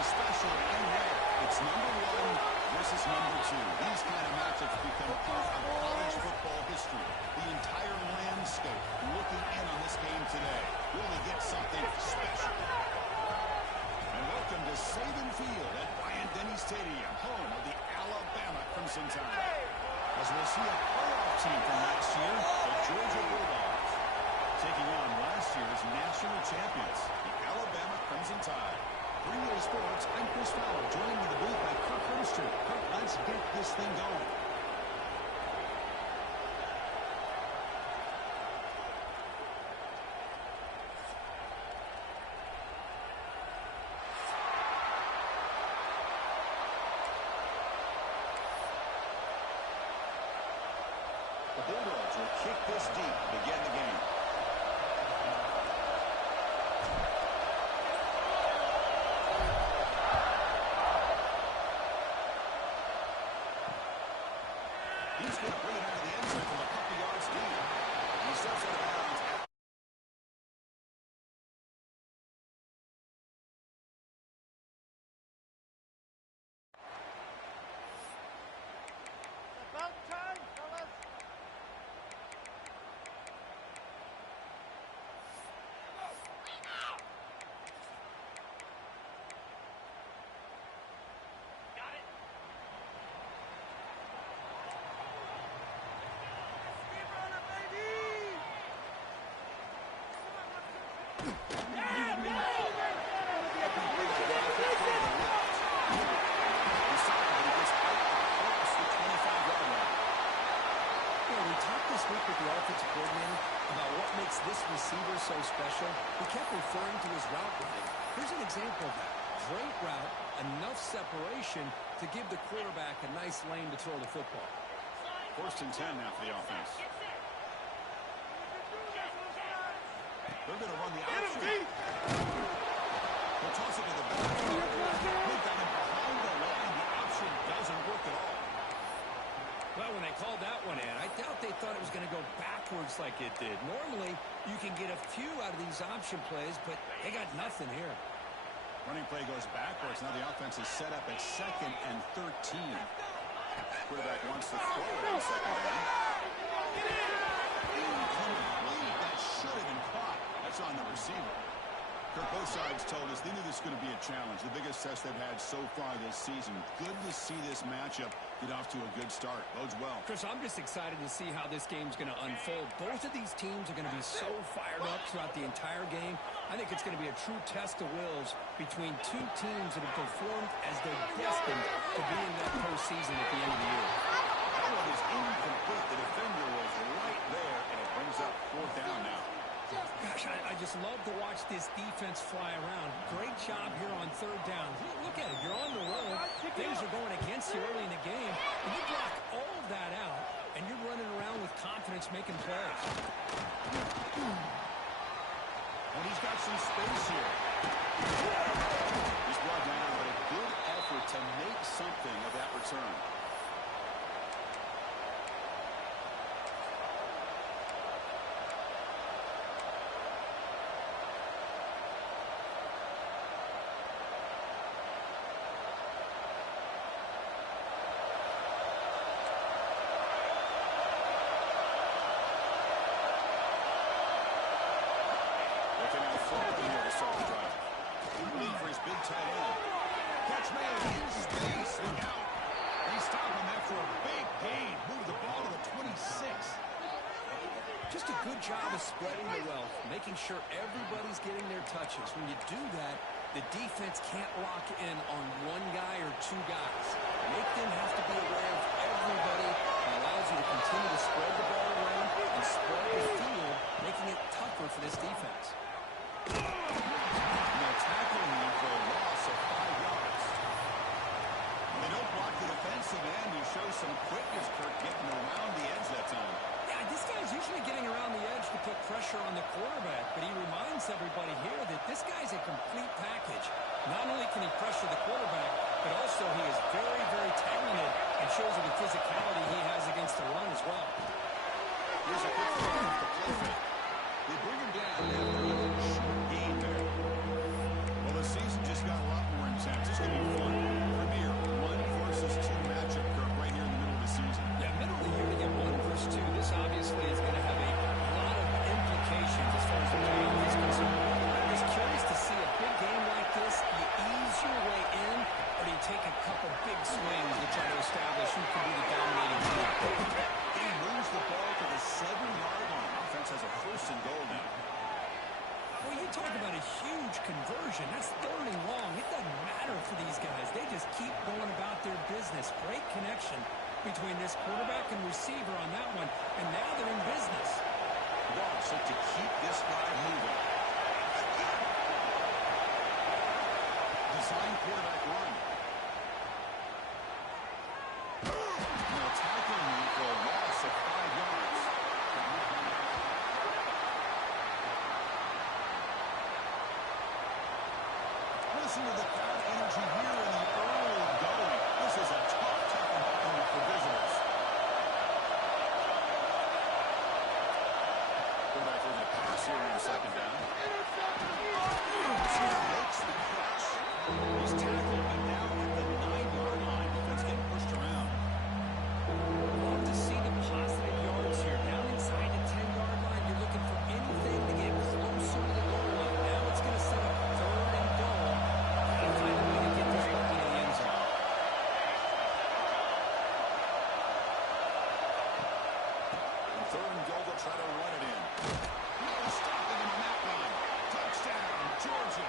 something special and rare. It's number 1 versus number 2. These kind of matchups become part of college football history. The entire landscape looking in on this game today. Will they get something special? And welcome to Saban Field at Bryant-Denny Stadium, home of the Alabama Crimson Tide. As we'll see a playoff team from last year, the Georgia Bulldogs, taking on last year's national champions, the Alabama Crimson Tide. For EA Sports, I'm Chris Fowler, joining me in the booth by Kirk Hermstrom. Kirk, let's get this thing going. The Bulldogs will kick this deep to begin the game. He's going to bring it out of the end zone from a couple yards deep. He steps out of bounds. About time, fellas. Got it. Keep running, baby. We talked this week with the offensive coordinator about what makes this receiver so special. He kept referring to his route running. Here's an example of that. Great route, enough separation to give the quarterback a nice lane to throw the football. 1st and 10 now for the offense. They're going to run the option. They'll toss it to the back. They've got him behind the line. The option doesn't work at all. Well, when they called that one in, I doubt they thought it was going to go backwards like it did. Normally, you can get a few out of these option plays, but they got nothing here. Running play goes backwards. Now the offense is set up at 2nd and 13. Quarterback wants to throw it on 2nd down. Incomplete. That should have been caught. That's on the receiver. Kirk, both sides told us they knew this was going to be a challenge. The biggest test they've had so far this season. Good to see this matchup get off to a good start. Bodes well. Chris, I'm just excited to see how this game's going to unfold. Both of these teams are going to be so fired up throughout the entire game. I think it's going to be a true test of wills between two teams that have performed as they're destined to be in that postseason at the end of the year. That one is incomplete. The defender was right there, and it brings up 4th down now. Gosh, I just love to watch this defense fly around. Great job here on 3rd down. Look at it. You're on the road. Things are going against you early in the game. And you block all of that out, and you're running around with confidence making plays. And he's got some space here. He's brought down, but a good effort to make something of that return. For his big tight end. Catch man in space. Look out. He stopped him after a big gain. Moved the ball to the 26. Just a good job of spreading the wealth, making sure everybody's getting their touches. When you do that, the defense can't lock in on one guy or two guys. Make them have to be aware of everybody. It allows you to continue to spread the ball around and spread the field, making it tougher for this defense. Now tackling him for a loss of 5 yards. They don't block the defensive end. He shows some quickness, Kirk, getting around the edge that time. Yeah, this guy's usually getting around the edge to put pressure on the quarterback, but he reminds everybody here that this guy's a complete package. Not only can he pressure the quarterback, but also he is very, very talented and shows you the physicality he has against the run as well. Here's a quick throw off the play fake. They bring him down after a short gain there. Well, the season just got a lot more intense. This and goal now. Well, you talk about a huge conversion. That's 3rd and long. It doesn't matter for these guys. They just keep going about their business. Great connection between this quarterback and receiver on that one, and now they're in business. The Dogs look to keep this drive moving. Design quarterback run. Now tackling him for a loss of 5 yards. Listen to the crowd energy here in the early going. This is a tough environment for visitors. Quarterback looking to pass here on 2nd down. Makes the catch. He's tackled, but now at the 9-yard line. Defense getting pushed around. Love to see the positive yards here. Down inside the 10-yard line, you're looking for anything to get closer to the goal line. Now it's going to set up 3rd and goal. Gotta find a way to get this ball into the end zone. And 3rd and goal, they'll try to run it in. No stopping him on that line. Touchdown, Georgia.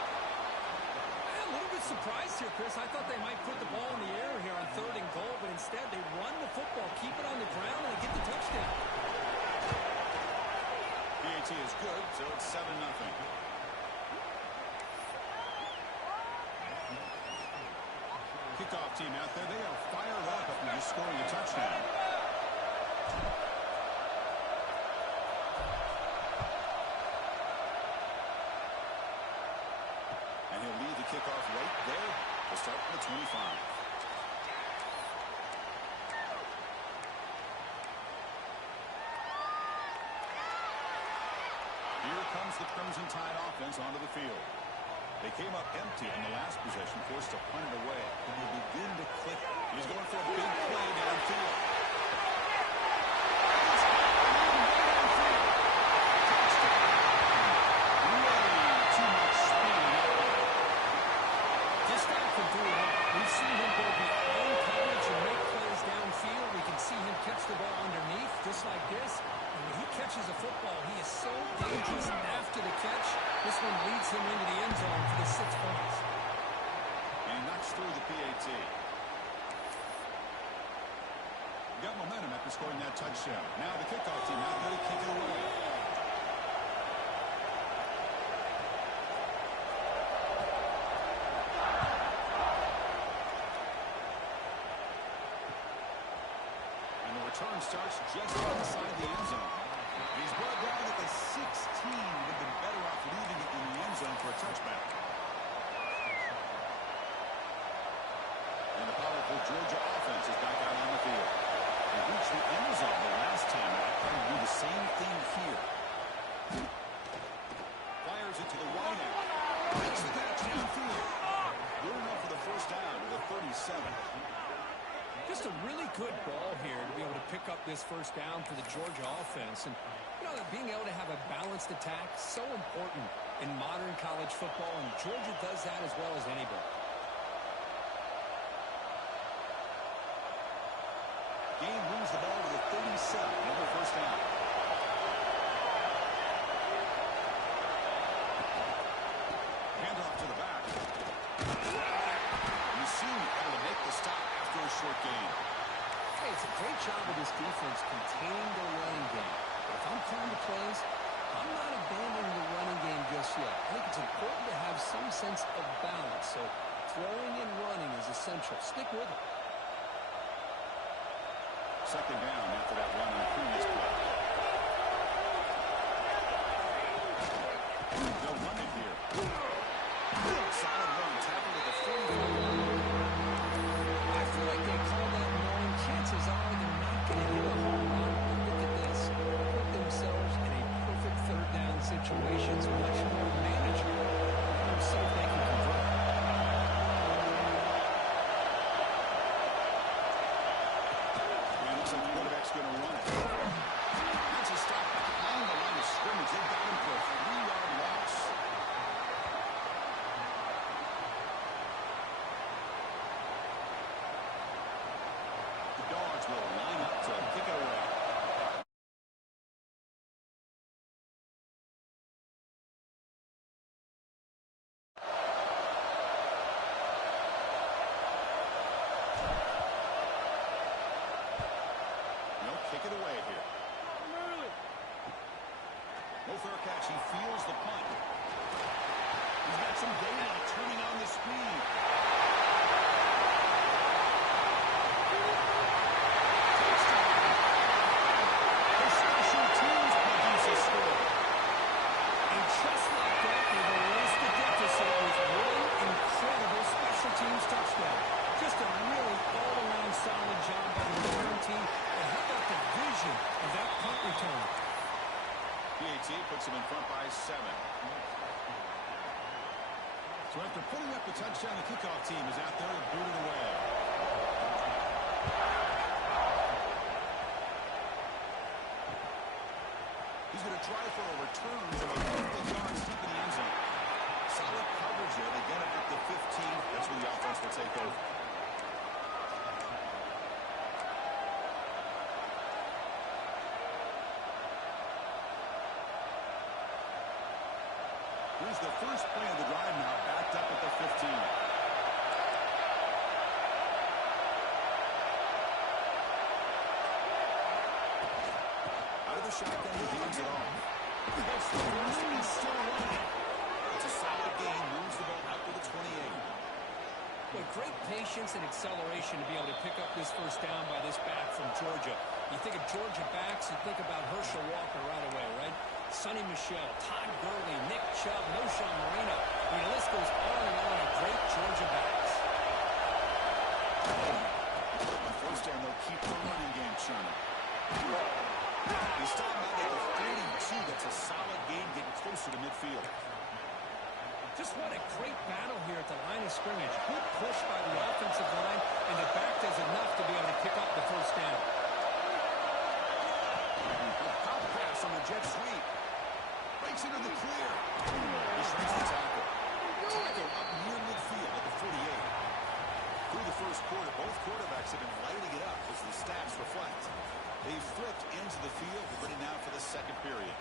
A little bit surprised here, Chris. I thought they might put the ball in the air here on 3rd and goal, but instead they run the football, keep it on the ground, and they get the touchdown. PAT is good, so it's 7-0. Kickoff team out there. They are fired up after just scoring a touchdown. And he'll lead the kickoff right there to start from the 25. Here comes the Crimson Tide offense onto the field. They came up empty on the last possession, forced to punt it away. And they begin to click. He's going for a big play downfield. Way too much speed in that play. This guy can do it all. We've seen him go behind coverage and make plays downfield. We can see him catch the ball underneath, just like this. And when he catches a football, he is so dangerous after the catch. This one leads him into the end zone for the 6 points. And he knocks through the PAT. Got momentum after scoring that touchdown. Now the kickoff team out there to kick it away. And the return starts just inside the end zone. He's brought down at the 16. Would have been better off leaving it in the end zone for a touchback. And the powerful Georgia offense is back out on the field. They reached the end zone the last time out. Trying to do the same thing here. Fires it to the wide out. Makes the catch downfield. Good enough for the first down to the 37. Just a really good ball here to be able to pick up this first down for the Georgia offense. And, you know, being able to have a balanced attack, so important in modern college football, and Georgia does that as well as anybody. Game moves the ball to the 37. Another first down. Handoff to the back. You see able to make the stop after a short gain. Hey, it's a great job of this defense containing the running game. But if I'm calling the plays, I'm not abandoning the running game just yet. I think it's important to have some sense of balance. So throwing and running is essential. Stick with it. Second down after that run on the previous play. They'll run it here. Solid run. Tackled at the 44. I feel like they call that knowing chances are they're not going to hit a home run. Look at this. Put themselves in a perfect 3rd down situation. It's much more manageable. Let's see if they can convert. And looks like the quarterback's going to run it. That's a stop behind the line of scrimmage. They got him for a 3-yard loss. The Dogs will line up to kick it away. He feels the punt. He's got some daylight turning on the speed. The special teams produce a score. And just like that, they've erased the deficit with one incredible special teams touchdown. Just a really all-around solid job by the return team. And how about the vision of that punt return? PAT puts him in front by 7. So after putting up the touchdown, the kickoff team is out there to boot it away. He's going to try for a return from a couple of yards deep in the end zone. Solid coverage there. They get it up to 15. That's where the offense will take over. Here's the first play of the drive now, backed up at the 15. Out of the shotgun, he hands it off. That's the first, and he's still running. It's a solid gain, moves the ball out to the 28. Well, great patience and acceleration to be able to pick up this first down by this back from Georgia. You think of Georgia backs, you think about Herschel Walker right away, right? Sonny Michel, Todd Gurley, Nick Chubb, Noshawn Moreno. I mean, the list goes on and on of great Georgia backs. On first down, they'll keep the running game churning. He stopped out at the 32. That's a solid gain, getting closer to midfield. Just what a great battle here at the line of scrimmage. Good push by the offensive line, and the back does enough to be able to pick up the first down. Pop pass on the jet sweep. Breaks into the clear. He shrinks the tackle. Tackle up near midfield at the 48. Through the first quarter, both quarterbacks have been lighting it up as the stats reflect. They flipped into the field, ready now for the second period.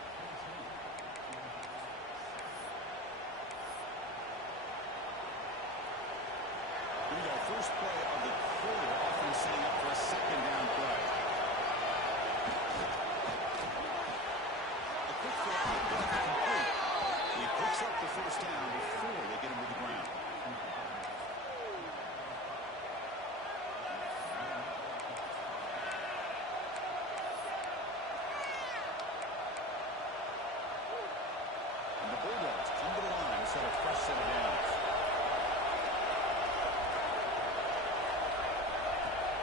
Here we go, first play of the quarter, offense setting up for a second down play. A quick throw, complete. He picks up the first down before they get him to the ground. And the Bulldogs come to the line to set a fresh set of downs.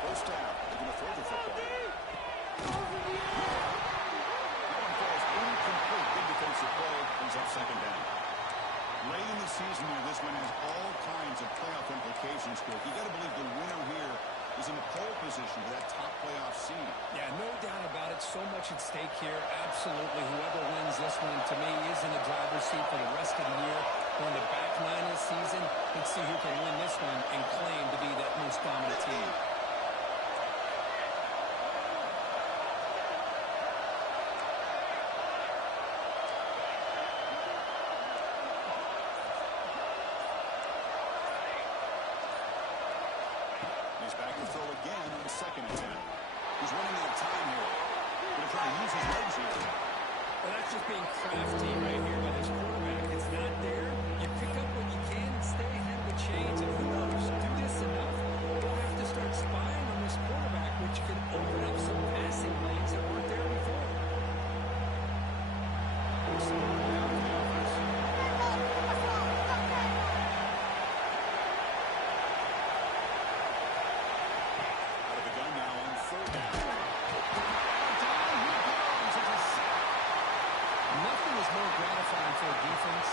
First down, they're going to throw the football. That one falls incomplete. Big defensive play, brings up second down. Late in the season here, this one has all kinds of playoff implications, Kirk. You got to believe the winner here is in the pole position for that top playoff seed. Yeah, no doubt about it. So much at stake here. Absolutely. Whoever wins this one, to me, is in the driver's seat for the rest of the year. On the back nine of the season, let's see who can win this one and claim to be that most dominant team. He's back to throw again on the second attempt. He's running out of time here. Going to try to use his legs here. Well, that's just being crafty right here by this quarterback. It's not there. You pick up what you can and stay ahead of the chains. And who knows, do this enough, we'll have to start spying on this quarterback, which can open up some passing lanes that weren't there before. Out of the gun now on third down. Down he goes. It's a sack. Nothing is more gratifying for a defense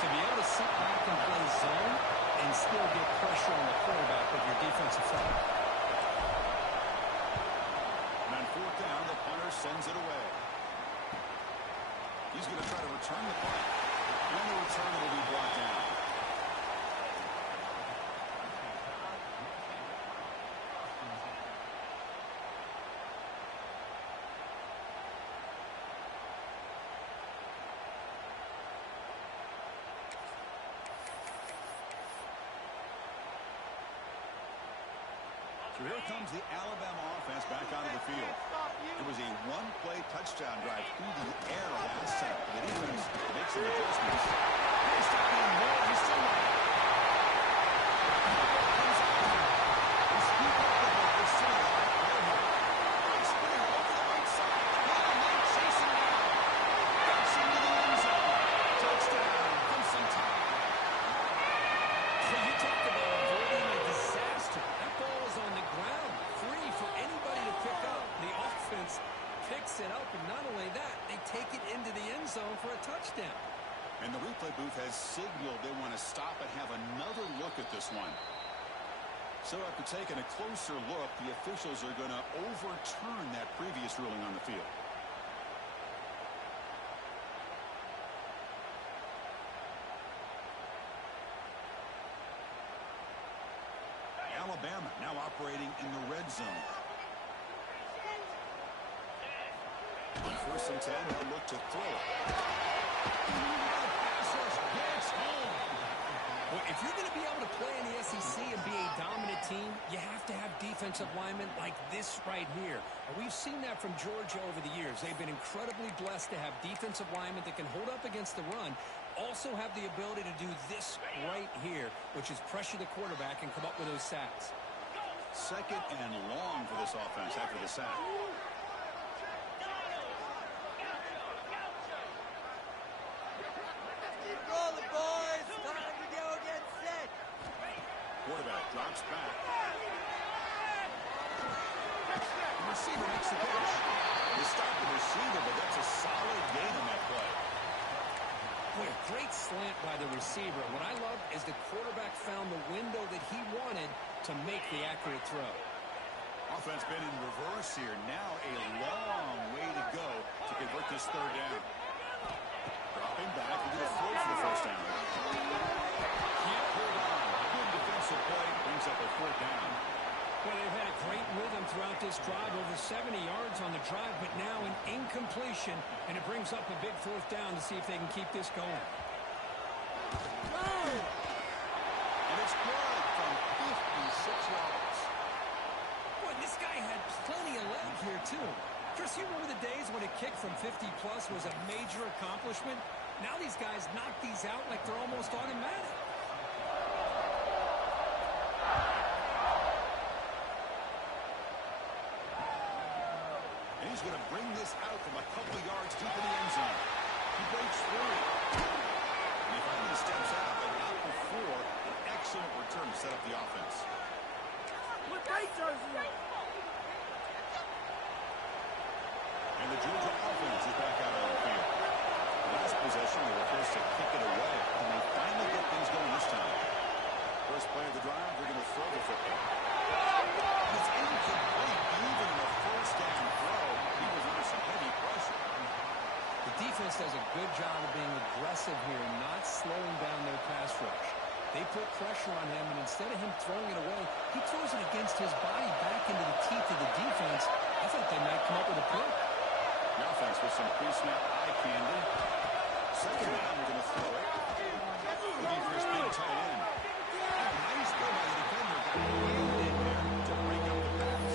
to be able to sit back and play zone and still get pressure on the quarterback with your defensive front. And on fourth down, the punter sends it away. He's going to try to return the punt. And the return will be brought down. So here comes the Alabama offense back onto the field. It was a one-play touchdown drive through the air last time. The defense makes some adjustments. He's talking more. He's still not. He's scooped up the ball. It's still alive. He's spinning over the right side. Man chasing down. Gets into the end zone. Touchdown. Comes some time. So you talk about avoiding a disaster. That ball is on the ground, free for anybody to pick up. The offense picks it up, and not only that, they take it into the end zone for a touchdown. And the replay booth has signaled they want to stop and have another look at this one. So after taking a closer look, the officials are going to overturn that previous ruling on the field. Alabama now operating in the red zone. On 1st and 10, they'll look to throw it. Well, if you're going to be able to play in the SEC and be a dominant team, you have to have defensive linemen like this right here. And we've seen that from Georgia over the years. They've been incredibly blessed to have defensive linemen that can hold up against the run, also have the ability to do this right here, which is pressure the quarterback and come up with those sacks. 2nd and long for this offense after the sack. Keep rolling, boys. Time to go get set. Quarterback drops back. The receiver makes the catch. They stop the receiver, but that's a solid gain on that play. Boy, a great slant by the receiver. What I love is the quarterback found the window that he wanted to make the accurate throw. Offense been in reverse here. Now a long way to go to convert this 3rd down. Dropping back, we're going to throw for the 1st down. Can't hold on. Good defensive play brings up a 4th down. Well, they've had a great rhythm throughout this drive, over 70 yards on the drive, but now an incompletion, and it brings up a big 4th down to see if they can keep this going. And it's good from 56 yards. Boy, this guy had plenty of leg here, too. Chris, you remember the days when a kick from 50-plus was a major accomplishment? Now these guys knock these out like they're almost automatic. And he's going to bring this out from a couple of yards deep in the end zone. He breaks through. And he finally steps out, but not before an excellent return to set up the offense. What right jersey on? And the Georgia offense is back out on the field. Last possession, they were forced to kick it away, and they finally get things going this time. First play of the drive, they're going to throw the football. And it's incomplete, even in a 1st down throw. He was under some heavy pressure. The defense does a good job of being aggressive here, not slowing down their pass rush. They put pressure on him, and instead of him throwing it away, he throws it against his body back into the teeth of the defense. I thought they might come up with a pick. The offense with some pre-snap eye candy. 2nd down, they're going to throw it. Looking for his big tight end. And a nice play by the defender. Got nailed in there to break up the pass.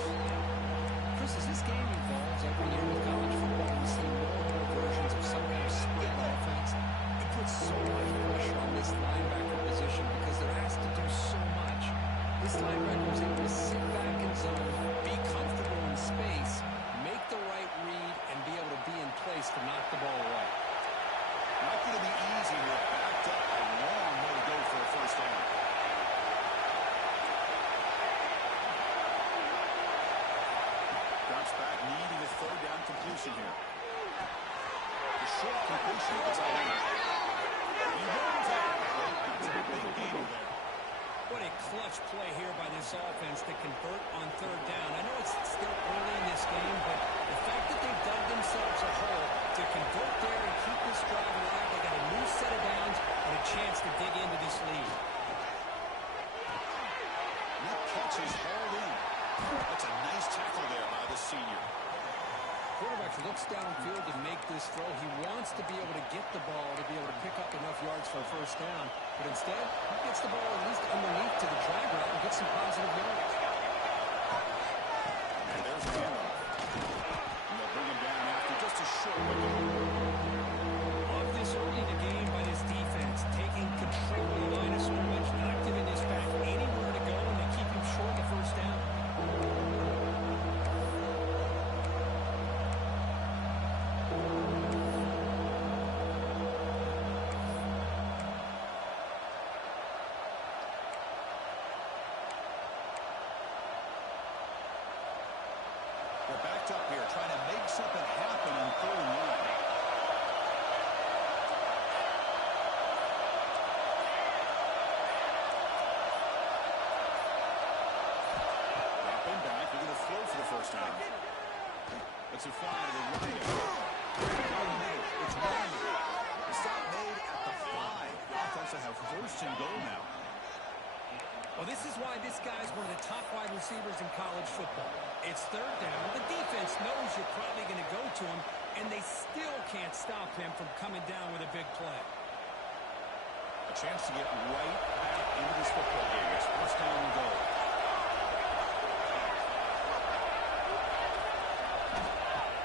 Chris, as this game evolves every year with college football, we see more and more versions of some kind of split offense. It puts so much pressure on this linebacker position because they're asked to do so much. This linebacker is able to sit back in zone, be comfortable in space, make the right read, and be able to be in place to knock the ball away. Not going to be easy here. Backed up a long way to go for a 1st down. Drops back, needing a 3rd down completion here. The short completion of the tight end. He runs out. That's a big gainer there. What a clutch play here by this offense to convert on 3rd down. I know it's still early in this game, but the fact that they've dug themselves a hole to convert there and keep this drive alive, they got a new set of downs and a chance to dig into this lead. That catch is hauled in. That's a nice tackle there by the senior. Quarterback looks downfield to make this throw. He wants to be able to get the ball to be able to pick up enough yards for a 1st down. But instead, he gets the ball at least underneath to the drag route and gets some positive yards. And there's the handoff. something happen on 3rd and 1. Dropping back. They're going to throw for the first time. It's a fly to the right. It's one. Stop made at the 5. The offense will have 1st and goal now. Well, this is why this guy's one of the top wide receivers in college football. It's 3rd down. The defense knows you're probably going to go to him, and they still can't stop him from coming down with a big play. A chance to get right back into this football game. It's 1st down and goal.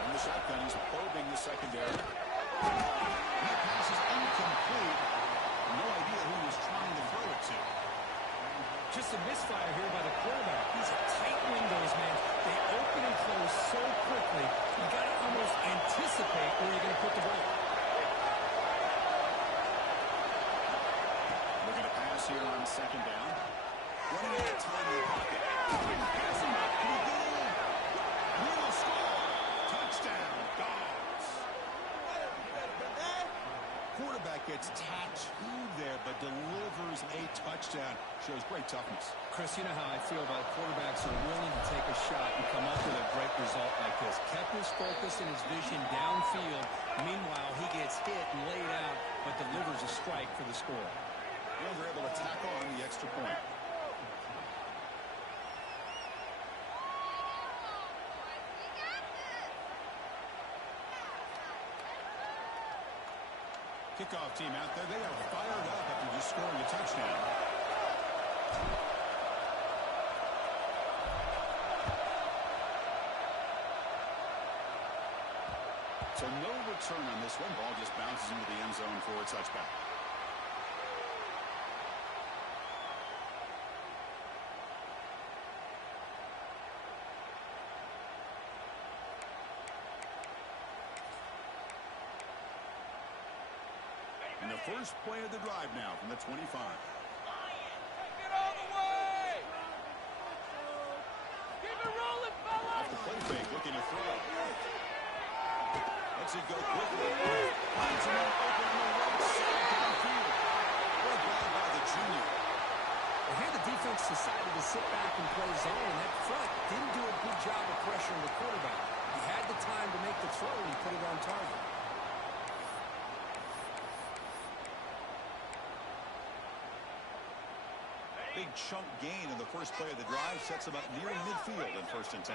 In the shotgun, he's probing the secondary. That pass is incomplete. No idea who he was trying to throw it to. Just a misfire here by the quarterback. These are tight windows, man. They open and close so quickly. You got to almost anticipate where you're going to put the ball. We're going to pass here on 2nd down. Running out of time in the pocket. Passing back to the goal. Will score. Touchdown, Dogs. Quarterback gets tattooed there, but delivers a touchdown. Shows great toughness. Chris, you know how I feel about quarterbacks who are willing to take a shot and come up with a great result like this. Kept his focus and his vision downfield. Meanwhile, he gets hit and laid out, but delivers a strike for the score. And they're able to tack on the extra point. Kickoff team out there. They are fired up after just scoring a touchdown. So no return on this one. Ball just bounces into the end zone for a touchback. And the first play of the drive now from the 25. Take it all the way! Keep it rolling, fellas! Off the play fake, looking to throw. Lets it go quickly. Finds him open on the right side downfield. What a grab by the junior. Well, here the defense decided to sit back and play zone, and that front didn't do a good job of pressuring the quarterback. He had the time to make the throw, and he put it on target. Big chunk gain in the first play of the drive sets him up near midfield in 1st and 10.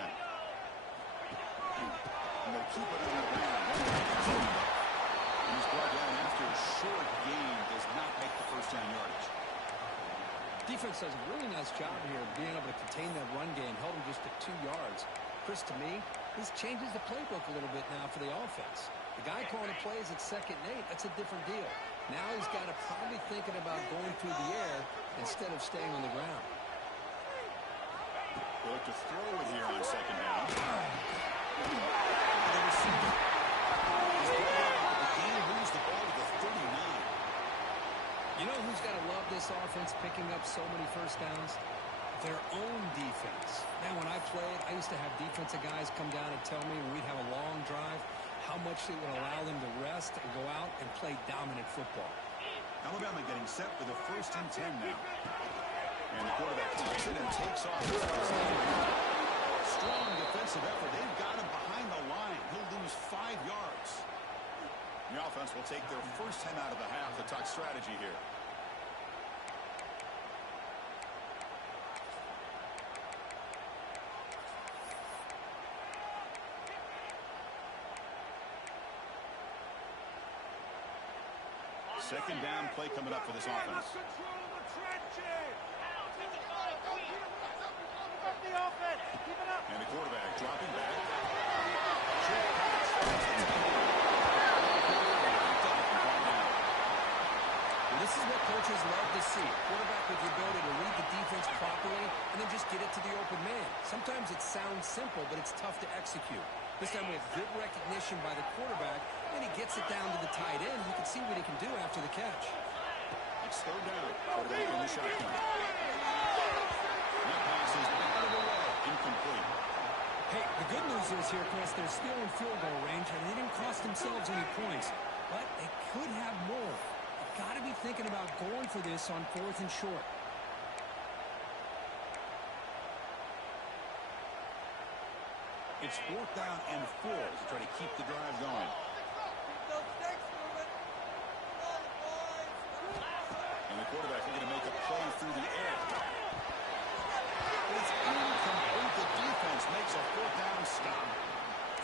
And they'll keep it on the ground. And he's brought down after a short gain. Does not make the 1st down yardage. Defense does a really nice job here of being able to contain that run game. Held him just at 2 yards. Chris, to me, this changes the playbook a little bit now for the offense. The guy calling the plays at 2nd and 8, that's a different deal. Now he's got to probably thinking about going through the air instead of staying on the ground. They look to throw it here on 2nd down. The receiver. The game moves the ball to the 39. You know who's got to love this offense picking up so many 1st downs? Their own defense. Man, when I played, I used to have defensive guys come down and tell me when we'd have a long drive how much it would allow them to rest and go out and play dominant football. Alabama getting set for the 1st and 10 now. And the quarterback takes it and takes off. Strong defensive effort. They've got him behind the line. He'll lose 5 yards. The offense will take their first 10 out of the half to talk strategy here. Second down play coming up for this offense. Control the trenches! The offense! Keep it up! And the quarterback dropping back. Well, this is what coaches love to see. Quarterback with the ability to read the defense properly and then just get it to the open man. Sometimes it sounds simple, but it's tough to execute. This time we have good recognition by the quarterback, and he gets it down to the tight end. You can see what he can do after the catch. It's 3rd down. Quarterback in the shotgun. That pass is batted away. Incomplete. Hey, the good news is here, Chris, they're still in field goal range, and they didn't cost themselves any points. But they could have more. They've got to be thinking about going for this on 4th and short. It's 4th down and 4 to try to keep the drive going. And the quarterback is going to make a play through the air. It's incomplete. The defense makes a 4th down stop.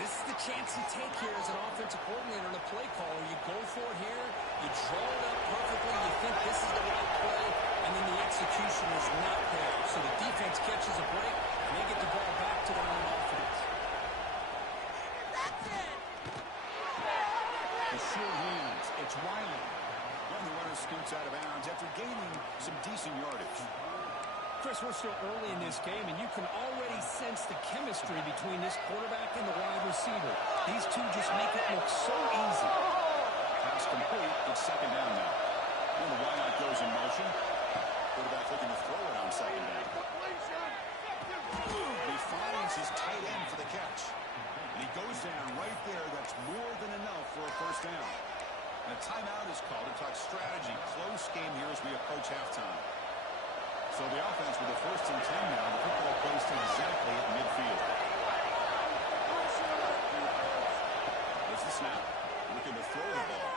This is the chance you take here as an offensive coordinator and a play caller. You go for it here, you draw it up perfectly, you think this is the right play, and then the execution is not there. So the defense catches a break, and they get the ball back to their own offense. The short hands. It's Wiley. And the runner scoots out of bounds after gaining some decent yardage. Chris, we're still early in this game, and you can already sense the chemistry between this quarterback and the wide receiver. These two just make it look so easy. Pass complete. It's 2nd down now. And the wideout goes in motion. Quarterback looking to throw it on 2nd down. He finds his tight end for the catch. And he goes down right there. That's more than enough for a 1st down. And a timeout is called to talk strategy. Close game here as we approach halftime. So the offense with the 1st and 10 now. The football placed exactly at midfield. There's the snap. Looking to throw the ball.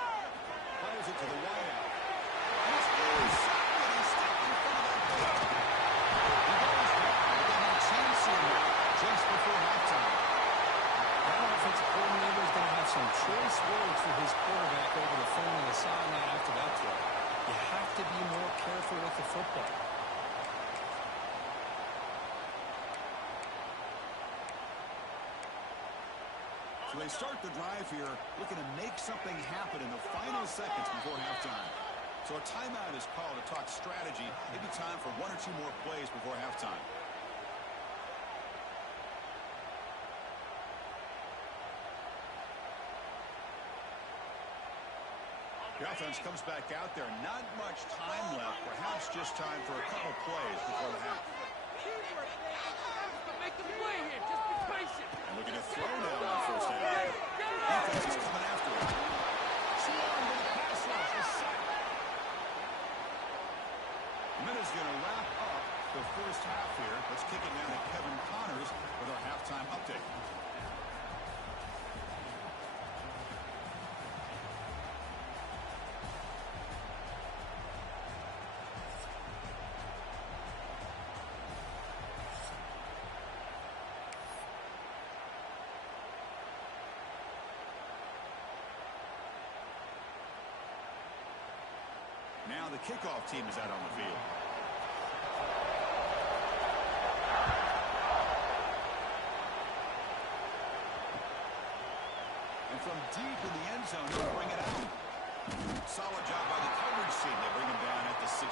Fires it to the wideout. He's stepped in front of that play. He goes back. They have a chance here now just before halftime. That offensive coordinator is going to have some choice words for his quarterback over the phone on the sideline after that throw. You have to be more careful with the football. So they start the drive here, looking to make something happen in the final seconds before halftime. So a timeout is called to talk strategy. Maybe time for 1 or 2 more plays before halftime. The offense comes back out there. Not much time left. Perhaps just time for a couple plays before the half. Make the play here. Just be patient. And looking to throw now on 1st down. Defense is coming after him. Swarmed with a pass rush. A sack. Minutes going to wrap up the 1st half here. Let's kick it down to Kevin Connors with our halftime update. Now the kickoff team is out on the field. And from deep in the end zone, they bring it out. Solid job by the coverage team. They bring him down at the 16.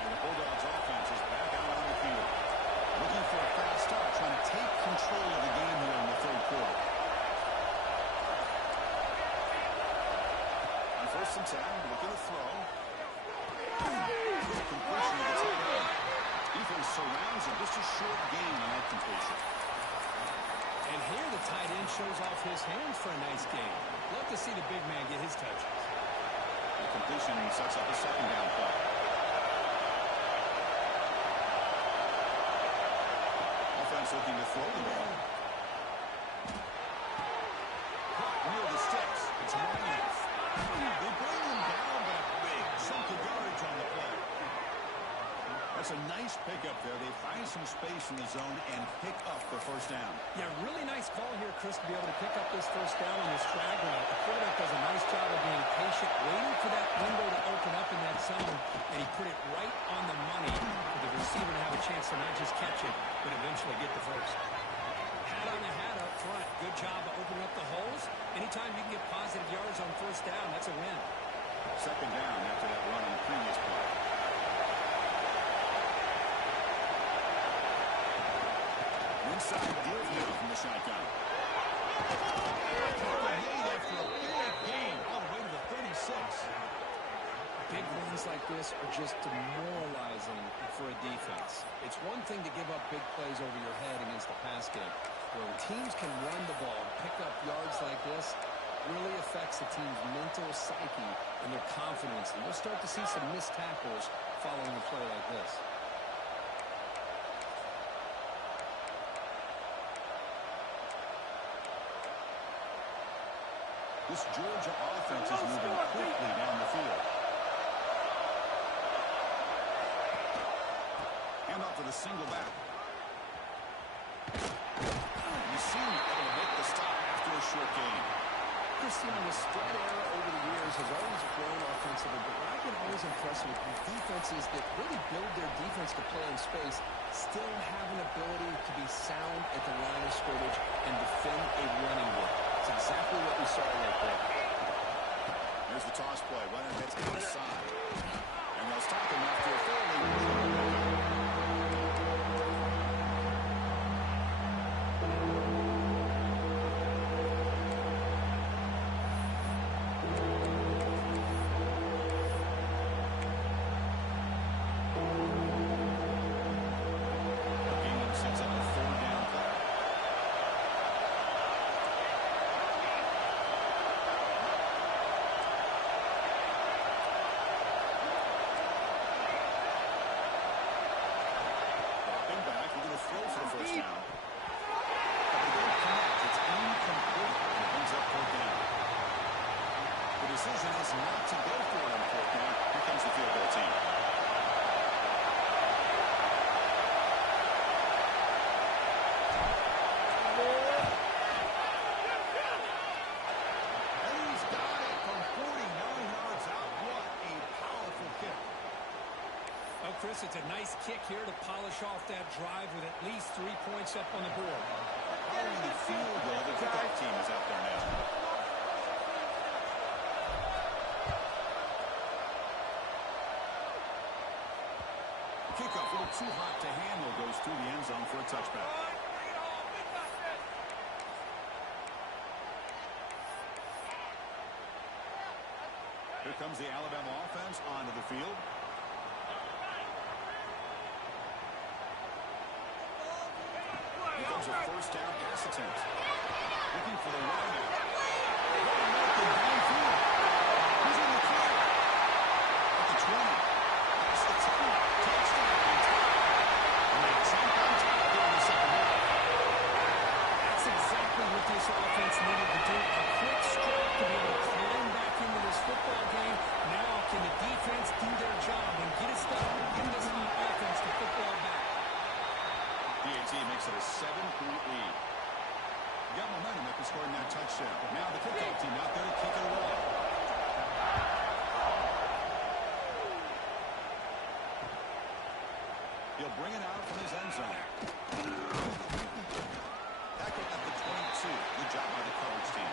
And the Bulldogs offense is back out on the field. Looking for a fast start, trying to take control of the game here in the 3rd quarter. On 1st and 10, looking to throw. Completion of the tight end. Defense surrounds him. Just a short gain on that completion. And here the tight end shows off his hands for a nice game. Love to see the big man get his touches. The completion sets up a 2nd down play. Offense looking to throw the ball. Near the sticks. It's Wiley. They bring him down, but a big chunk of yardage on the play. That's a nice pickup there. They find some space in the zone and pick up the 1st down. Yeah, really nice call here, Chris, to be able to pick up this 1st down on this drag route. The quarterback does a nice job of being patient, waiting for that window to open up in that zone, and he put it right on the money for the receiver to have a chance to not just catch it, but eventually get the 1st. Hat on the hat up front. Good job of opening up the holes. Anytime you can get positive yards on 1st down, that's a win. 2nd down after that run on the previous play. Inside deal now from the shotgun. After a big gain all the way to the 30 Big runs like this are just demoralizing for a defense. It's one thing to give up big plays over your head against the pass game. When teams can run the ball, pick up yards like this, really affects the team's mental psyche and their confidence. And you'll start to see some missed tackles following a play like this. This Georgia offense is moving quickly down the field. Hand off to the single back. You see him able to make the stop after a short gain. Christian, the spread era over the years has always grown offensively, but what I've been always impressed with defenses that really build their defense to play in space still have an ability to be sound at the line of scrimmage and defend a running game. It's exactly what we saw right there. Here's the toss play. Runner heads outside. And they'll stop him after a fairly... decision is not to go for it on fourth down. Here comes the field goal team. And he's got it from 49 yards out. What a powerful kick. Well, Chris, it's a nice kick here to polish off that drive with at least 3 points up on the board. Following the field goal, the kickoff team is out there now. Kickoff a little too hot to handle, goes through the end zone for a touchback. Here comes the Alabama offense onto the field. Here comes a first down pass attempt. Looking for the wideout. He's in the clear. At the 20. That's the 10. Touchdown. And they jump on top here in the second half. That's exactly what this offense needed to do. A quick strike to be able to climb back into this football game. Now can the defense do their job and get it started, get this offense to football back. PAT makes it a 7-point lead. Got momentum after scoring that touchdown. Now the kickoff team out there to kick it away. He'll bring it out from his end zone. Tackle at the 22. Good job by the coverage team.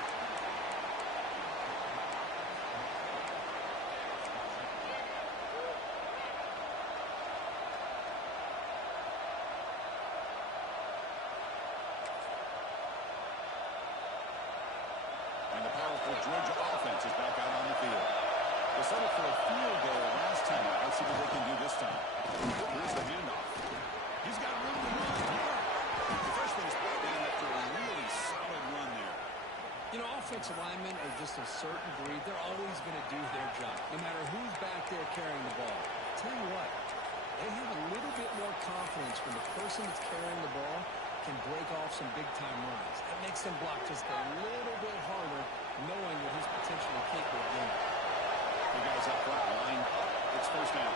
And the powerful Georgia offense is back out on the field. They settled for a field goal last time out. Let's see what they can do this time. Here's the handoff. He's got room to run. The freshman is brought down after a really solid run there. You know, offensive linemen are just a certain breed. They're always going to do their job, no matter who's back there carrying the ball. Tell you what, they have a little bit more confidence when the person that's carrying the ball can break off some big-time runs. That makes them block just a little bit harder, knowing what he's potentially capable of doing. The guys up front line up. It's first down.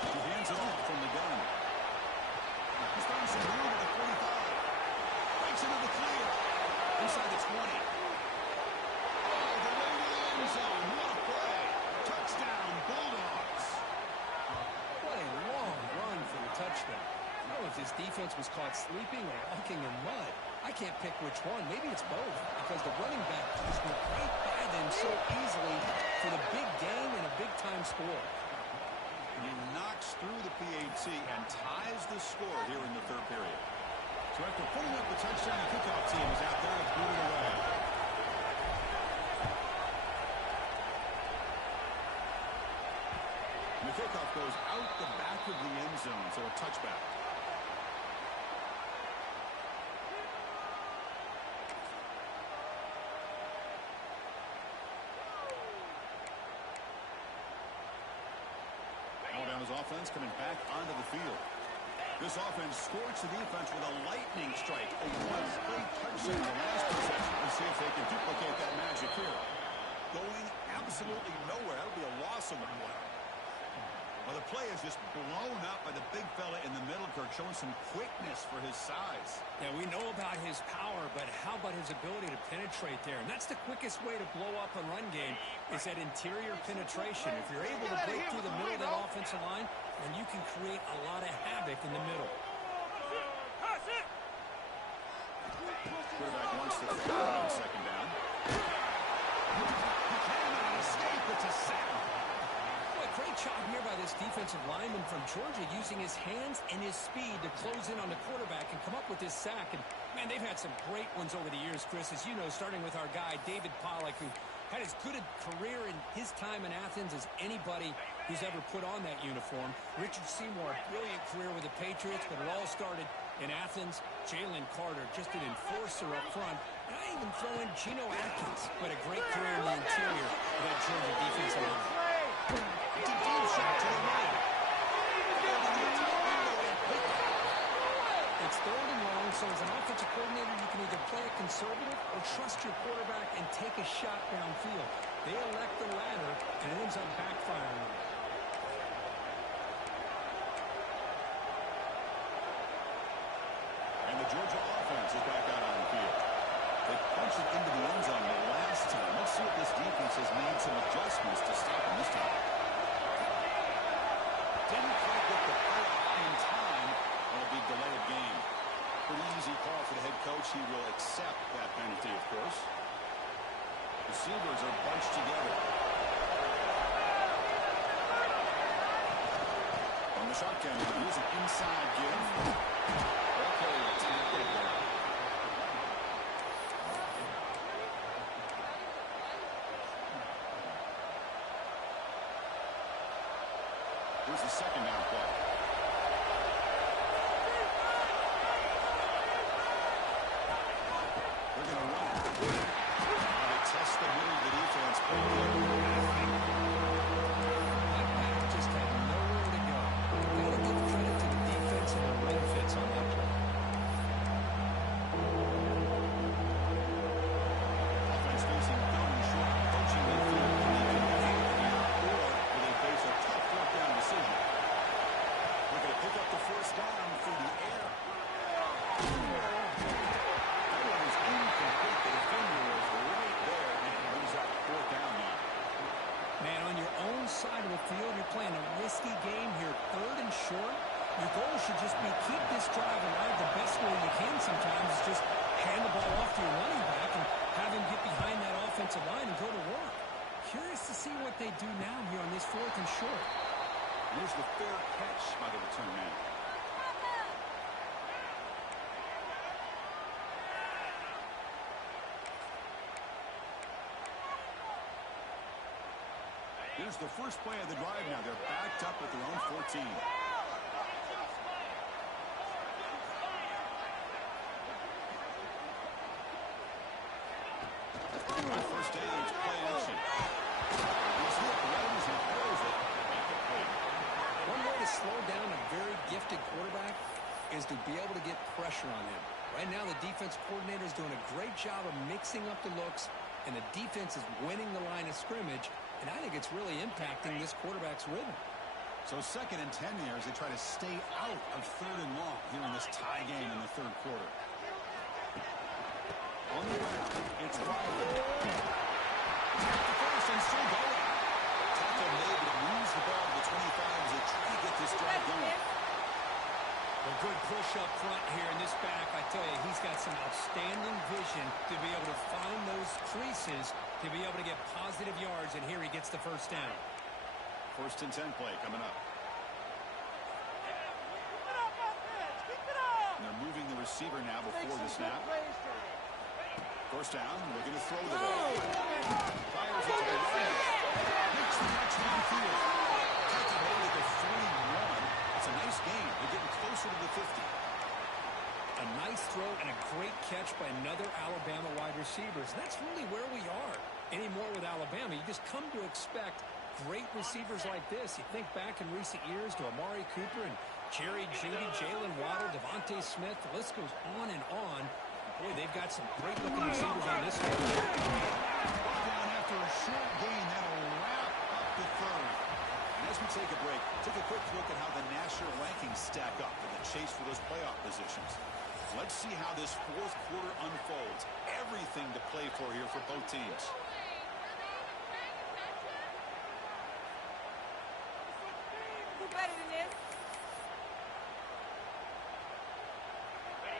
He hands it off from the gun. He's found some room at the 45. Breaks into the clear. Inside the 20. Oh, the way to the end zone. What a play. Touchdown, Bulldogs. What a long run for the touchdown. I don't know if this defense was caught sleeping or walking in mud. I can't pick which one. Maybe it's both, because the running back just went right by them so easily for the big game and a big-time score. He knocks through the PAT and ties the score here in the third period. So after putting up the touchdown, the kickoff team is out there to boot it away. the kickoff goes out the back of the end zone, so a touchback. Alabama's offense coming back onto the field. This offense scorched the defense with a lightning strike. A one-play touchdown in the last possession. Let's see if they can duplicate that magic here. Going absolutely nowhere. That'll be a loss of one. Well, the play is just blown up by the big fella in the middle, Kirk, showing some quickness for his size. Yeah, we know about his power, but how about his ability to penetrate there? And that's the quickest way to blow up a run game is that interior penetration. If you're able to break through the middle of that offensive line, then you can create a lot of havoc in the middle. Quarterback wants to throw on second down. He cannot escape. It's a sack. Great job here by this defensive lineman from Georgia using his hands and his speed to close in on the quarterback and come up with this sack. And, man, they've had some great ones over the years, Chris, as you know, starting with our guy, David Pollack, who had as good a career in his time in Athens as anybody who's ever put on that uniform. Richard Seymour, a brilliant career with the Patriots, but it all started in Athens. Jalen Carter, just an enforcer up front. And I even throw in Geno Atkins, who had a great career in the interior of that Georgia defensive line. It's a deep shot to the right. It's third and long, so as an offensive coordinator, you can either play it conservative or trust your quarterback and take a shot downfield. They elect the latter, and it ends up backfiring. And the Georgia offense is back out on the field. They punched it into the end zone the last time. Let's see if this defense has made some adjustments to stop them this time. Didn't quite get the play in time. That'll be delay of game. Pretty easy call for the head coach. He will accept that penalty, of course. Receivers are bunched together. On the shotgun, here's an inside give. Okay, tackle there. Here's the second down play. They're going to run it. They test the middle of the defense. That back just had nowhere to go. Got to give credit to the defense and the run fits on that play. Offense facing down and short, coaching the field. Can they compete here, or will they face a tough fourth down decision? They're going to pick up the first down through the air. That one is incomplete. The defender was right there, and it brings up fourth down now. Man, on your own side of the field, you're playing a risky game here. Third and short. Your goal should just be keep this drive alive the best way you can sometimes. Is just hand the ball off to your running back and have him get behind that offensive line and go to work. Curious to see what they do now here on this fourth and short. Here's the fair catch by the return man. Here's the first play of the drive now. They're backed up at their own 14. First down, it's play action. He's hit right as he throws it. One way to slow down a very gifted quarterback is to be able to get pressure on him. Right now, the defense coordinator is doing a great job of mixing up the looks, and the defense is winning the line of scrimmage, and I think it's really impacting this quarterback's rhythm. So 2nd and 10 here as they try to stay out of 3rd and long here in this tie game in the third quarter. On the ground, it's Riley. First and still going. Tackle made, but moves the ball to the 25 as they try to get this drive going. A good push up front here in this back. I tell you, he's got some outstanding vision to be able to find those creases, to be able to get positive yards, and here he gets the first down. 1st and 10 play coming up. And they're moving the receiver now before the snap. First down, looking to throw the ball. Fires it to the right. Makes the touchdown field. Tackle made a nice gain. They're getting closer to the 50. A nice throw and a great catch by another Alabama wide receiver. That's really where we are anymore with Alabama. You just come to expect great receivers like this. You think back in recent years to Amari Cooper and Jerry Jeudy, Jalen Waddle, Devontae Smith. The list goes on and on. Boy, they've got some great-looking receivers on this one. Down after a short gain, that'll wrap up the third. And as we take a break, take a quick look at how the national rankings stack up in the chase for those playoff positions. Let's see how this fourth quarter unfolds. Everything to play for here for both teams. Who's better than this?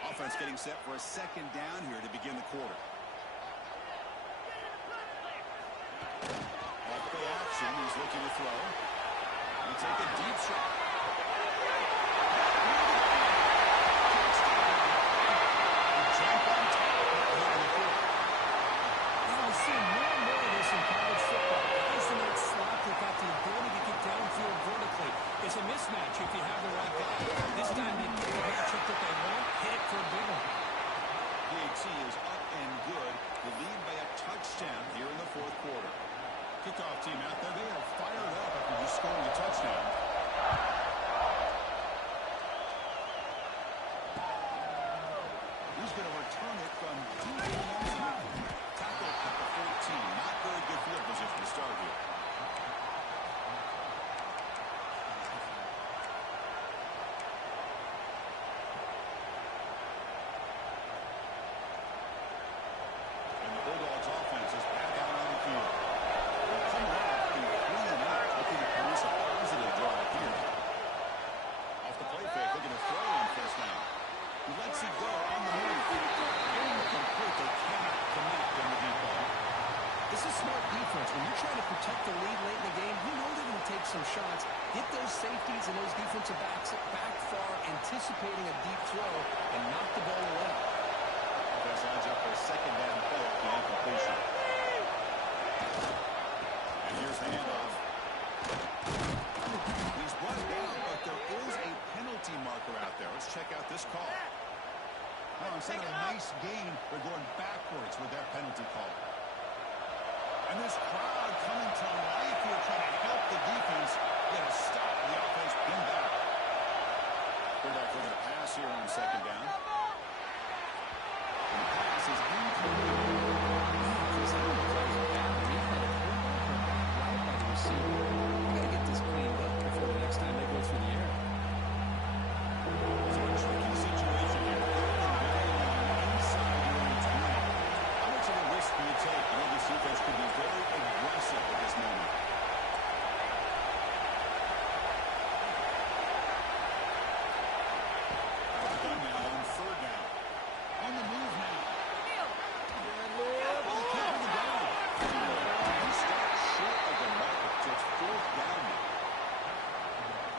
Offense getting set for a second down here to begin the quarter. Off play action, he's looking to throw. He'll take a deep shot. Jump on top here in the quarter. We're seeing more and more of this in college football. Guys in that slot that got the ability to get downfield vertically. It's a mismatch if you have the right guy. This time they get the matchup that they want, hit it for a big one. PAT is up and good. The lead by a touchdown here in the fourth quarter. Kickoff team out there, they are fired up after just scoring a touchdown. He's going to return it from deep in the end zone. Tackle at the 14. Not very good field position to start here. And the Bulldogs offense is back out on the field. They're coming off the 3-and-out, looking to produce a positive drive here. Off the play fake, looking to throw on first down. He lets it go on the move. Incomplete. They cannot connect on the deep ball. This is smart defense. When you're trying to protect the lead late in the game, you know they're going to take some shots, get those safeties and those defensive backs back far, anticipating a deep throw, and knock the ball away. Offense lines up for a second down play at the incompletion. And here's the handoff. He's brought down, but there is a penalty marker out there. Let's check out this call. Oh, instead of a nice gain, they're going backwards with their penalty call. And this crowd coming to life here, trying to help the defense get a stop. The offense pinned back. Quarterback looking to pass here on second down. And the pass is incomplete. You got to get this cleaned up before the next time they go through the air. It's a tricky situation here. Inside your own 20. How much of a risk do you take? You know, this defense could be very aggressive at this moment. Done now on third down. On the move now. Well, they can't bring it down. He stops short of the mark. Just fourth down now.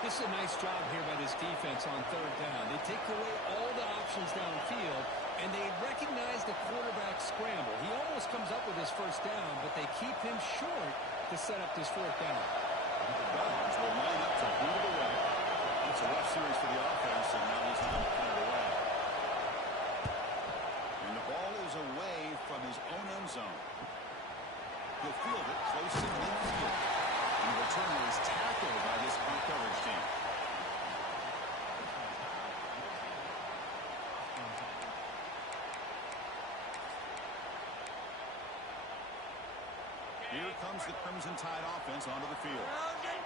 This is a nice job here by this defense on third down. They take away all the options downfield, and they recognize the quarterback scramble. He almost comes up with his first down, but they keep him short to set up this fourth down. The Browns will line up to boot it away. It's a rough series for the offense, and now he's time to put it away. And the ball is away from his own end zone. He'll field it close to midfield. And the returner is tackled by this punt coverage team. Here comes the Crimson Tide offense onto the field.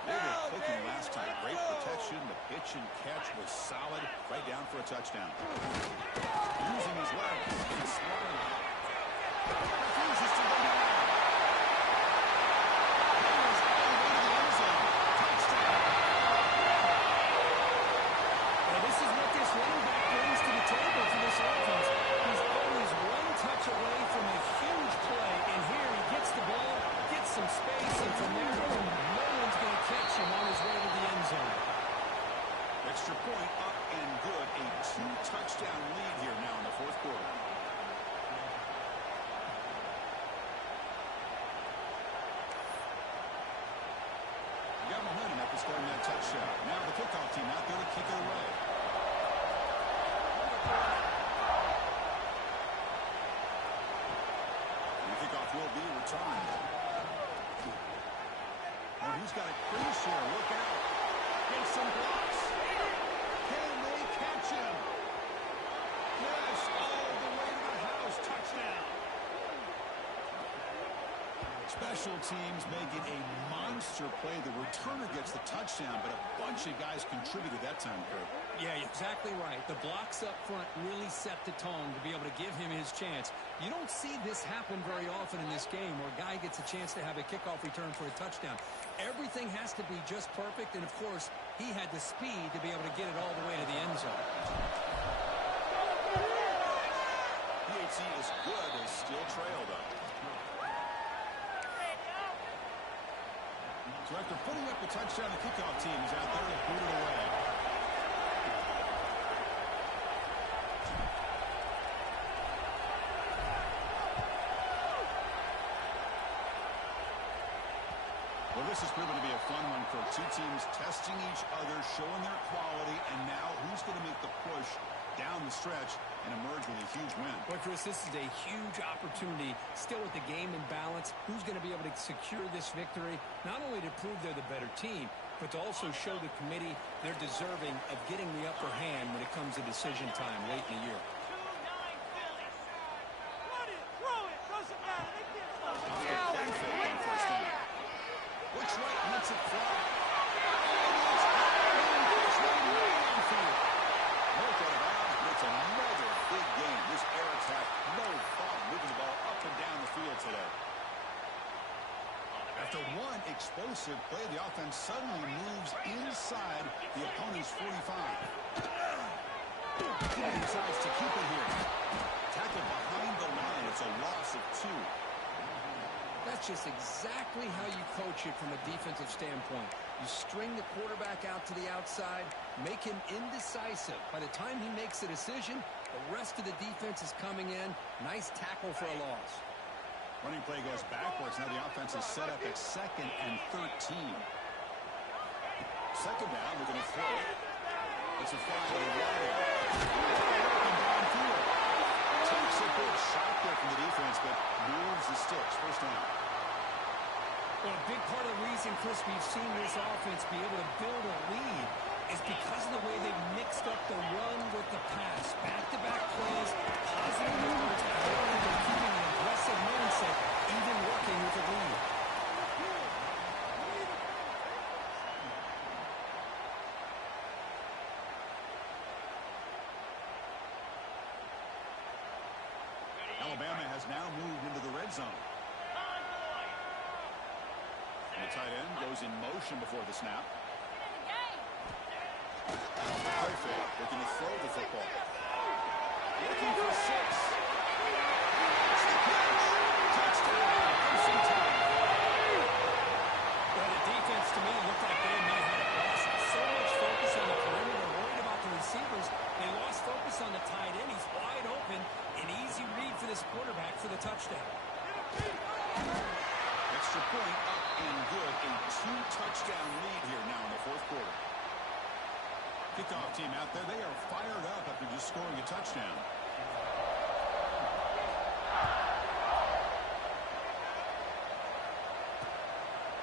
They were clicking last time. Great protection. The pitch and catch was solid. Right down for a touchdown. Using his legs. He's sliding. Refuses to go down. He's all the way to the end zone. Touchdown. Now, this is what this running back brings to the table for this offense. He's always one touch away from a huge play, and here he gets the ball, gets some space, and from there, no one's going to catch him on his way to the end zone. Extra point up and good. A 2-touchdown lead here now in the fourth quarter. kickoff team out there to kick it away. And the kickoff will be returned. Oh, he's got a crease here. Look out. Get some blocks. Can they catch him? Yes, all the way to the house. Touchdown. Special teams making a monster play. The returner gets the touchdown, but a bunch of guys contributed that time, Kurt. Yeah, exactly right. The blocks up front really set the tone to be able to give him his chance. You don't see this happen very often in this game where a guy gets a chance to have a kickoff return for a touchdown. Everything has to be just perfect, and of course, he had the speed to be able to get it all the way to the end zone. PHC is good. They still trail, though. So after putting up the touchdown, the kickoff team is out there to boot it away. Well, this has proven to be a fun one for two teams testing each other, showing their quality, and now who's going to make the push down the stretch and emerge with a huge win. But Chris, this is a huge opportunity, still with the game in balance. Who's going to be able to secure this victory, not only to prove they're the better team, but to also show the committee they're deserving of getting the upper hand when it comes to decision time late in the year. Which right lets it fly? It's another big game. This air attack, no problem moving the ball up and down the field today. After one explosive play, the offense suddenly moves inside the opponent's 45. He decides to keep it here. Tackle behind the line. It's a loss of 2. That's just exactly how you coach it from a defensive standpoint. You string the quarterback out to the outside, make him indecisive. By the time he makes a decision, the rest of the defense is coming in. Nice tackle for a loss. Running play goes backwards. Now the offense is set up at 2nd and 13. Second down, we're going to throw it. It's a fly to the right. Downfield. Takes a big shot there from the defense, but moves the sticks. First down. Well, a big part of the reason, Chris, we've seen this offense be able to build a lead is because of the way they've mixed up the run with the pass. Back-to-back plays, positive yards, and they're keeping an aggressive mindset, even working with the lead. Alabama has now moved into the red zone. And the tight end goes in motion before the snap. Play fake, looking to throw the football. Looking for 6. That's the catch. Touchdown. Crimson Tide. Well, the defense, to me, looked like they may have lost so much focus on the perimeter, worried about the receivers. They lost focus on the tight end. He's wide open. An easy read for this quarterback for the touchdown. Extra point up and good. A 2-touchdown lead here now in the 4th quarter. Kickoff team out there. They are fired up after just scoring a touchdown.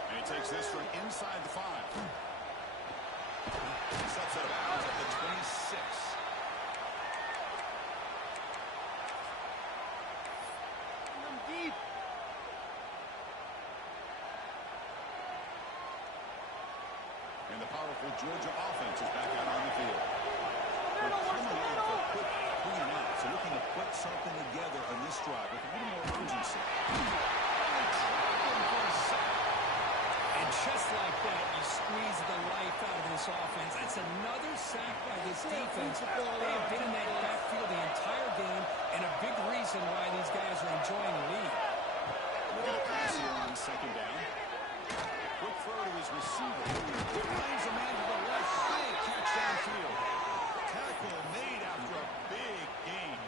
And he takes this from inside the 5. He steps out of bounds at the 26. Deep. And the powerful Georgia offense is back out on the field. They're coming off a quick 3 and out, so looking to put something together on this drive with a little more urgency. And just like that, you squeeze the life out of this offense. That's another sack by this defense. They've been in that backfield the entire game, and a big reason why these guys are enjoying the lead. Look at a pass here on 2nd down. Quick throw to his receiver. He finds a man to the left. Big catch downfield. Tackle made after a big gain.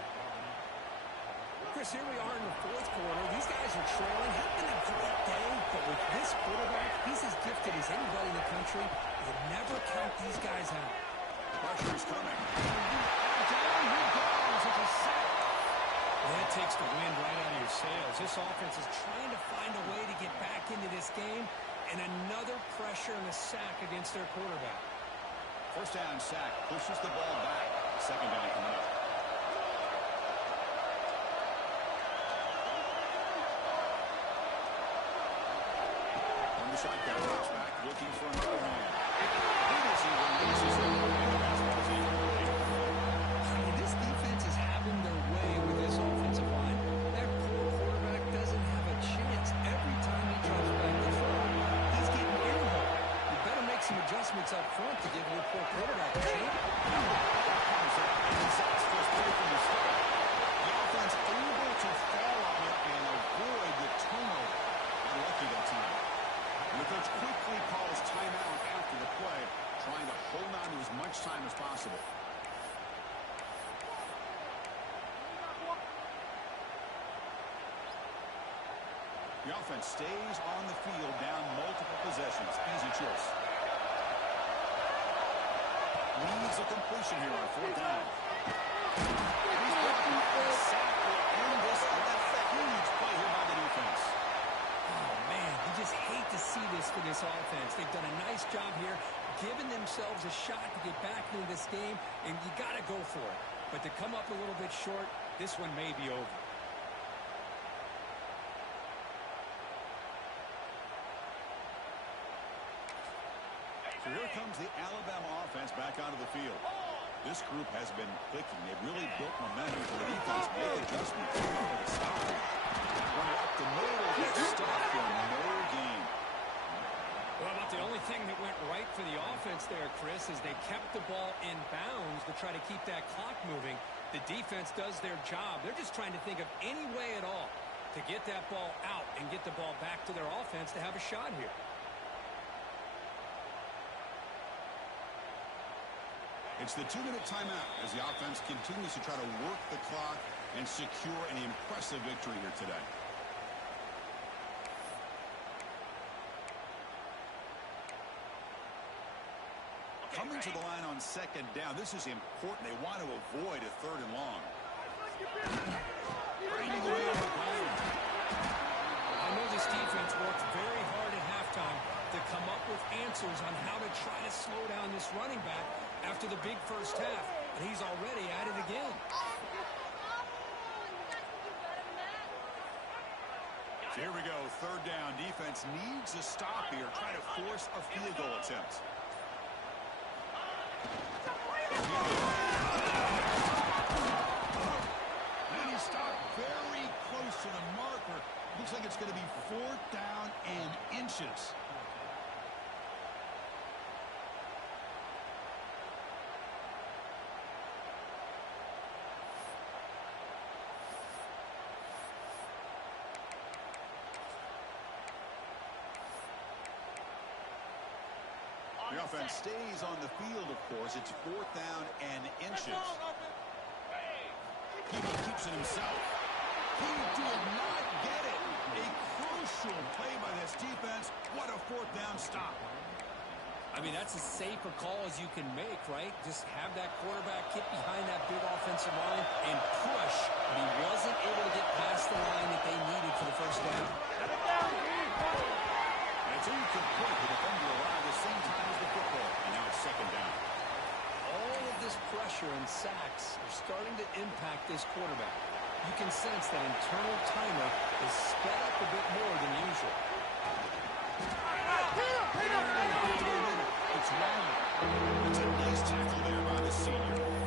Chris, here we are in the fourth quarter. These guys are trailing. Having a great day, but with this quarterback, he's as gifted as anybody in the country. You never count these guys out. Pressure's coming. Down he goes. It's a sack. Well, that takes the wind right out of your sails. This offense is trying to find a way to get back into this game, and another pressure and a sack against their quarterback. First down sack pushes the ball back. Second down coming up. On the shotgun, drops back, looking for another man. This defense is having their way with this offensive line. That poor quarterback doesn't have a chance. Every time he drops back to throw, he's getting airborne. You better make some adjustments up front to give your poor quarterback a chance. The offense able to fall on it and avoid the turnover. Unlucky that time. And the coach quickly calls timeout after the play, trying to hold on to as much time as possible. The offense stays on the field down multiple possessions. Easy choice. Needs a completion here on fourth down. He's brought by a sack will end this. That's a huge play here by the defense. Oh, man, you just hate to see this for this offense. They've done a nice job here, giving themselves a shot to get back into this game, and you got to go for it. But to come up a little bit short, this one may be over. So here comes the Alabama offense back onto the field. This group has been clicking. They've really built momentum for the defense. Make adjustments. Stop. Run it up the middle. Get stopped for no gain. Well, about the only thing that went right for the offense there, Chris, is they kept the ball in bounds to try to keep that clock moving. The defense does their job. They're just trying to think of any way at all to get that ball out and get the ball back to their offense to have a shot here. It's the 2-minute timeout as the offense continues to try to work the clock and secure an impressive victory here today. Coming to the line on second down. This is important. They want to avoid a third and long. Finding a way on the ground. I know this defense worked very hard at halftime to come up with answers on how to try to slow down this running back after the big first half, and he's already at it again. So here we go, third down. Defense needs a stop here. Try to force a field goal attempt. And he stopped very close to the marker. Looks like it's going to be fourth down and inches. The offense stays on the field, of course. It's fourth down and inches. He keeps it himself. He did not get it. A crucial play by this defense. What a fourth down stop. I mean, that's as safe a call as you can make, right? Just have that quarterback get behind that big offensive line and push. But he wasn't able to get past the line that they needed for the first down. And it's incomplete. The defender arrived the same time as the football. And now it's second down. All of this pressure and sacks are starting to impact this quarterback. You can sense that internal timer is sped up a bit more than usual. It's wrong. It's a nice tackle there by the senior.